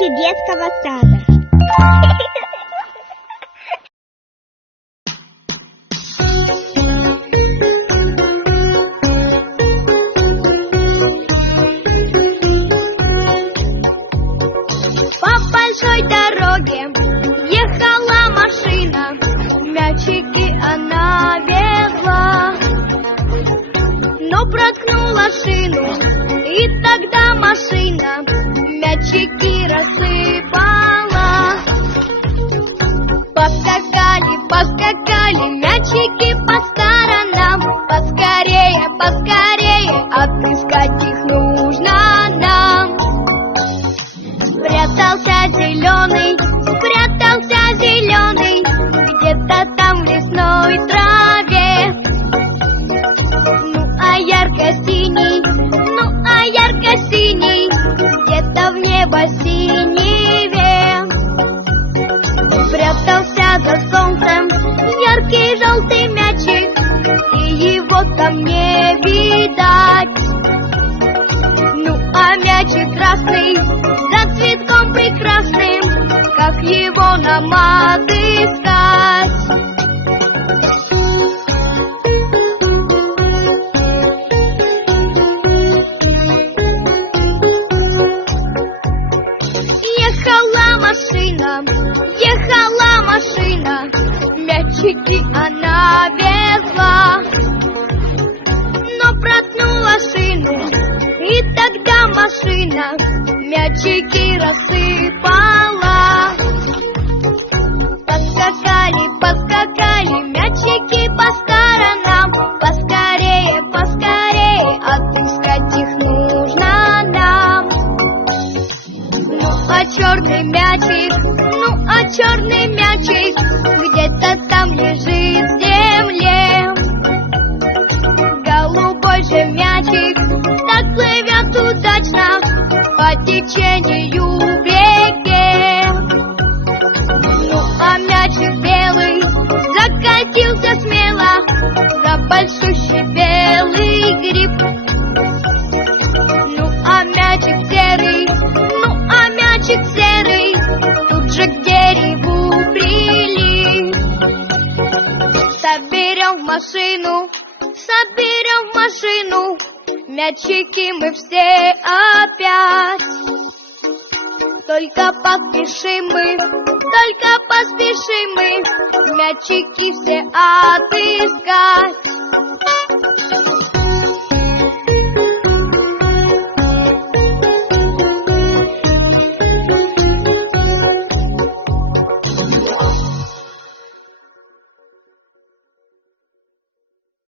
Уроки детского сада. По большой дороге ехала машина, мячики она везла, но проткнула шину, и тогда машина мячики рассыпала. Поскакали, поскакали мячики по сторонам, поскорее, поскорее отыскать их нужно нам. Спрятался зеленый, где-то там в лесной траве. Ну а ярко-синий, где-то в небо синеве. Спрятался за солнцем яркий желтый мячик, и его там не видать. Ну а мячик красный, за цветком прекрасным, как его нам отыскать? Ехала машина, мячики она везла, но проткнула шину, и тогда машина мячики рассыпала. Поскакали, поскакали мячики по сторонам, поскорее, поскорее отыскать их нужно нам. Ну а черный мячик где-то там лежит в земле. Голубой же мячик так плывет удачно по течению в реке. Ну а мячик белый закатился смело за большущий белый гриб. Ну а мячик серый тут же к дереву прилип. Соберем в машину мячики мы все опять. Только поспешим мы мячики все отыскать.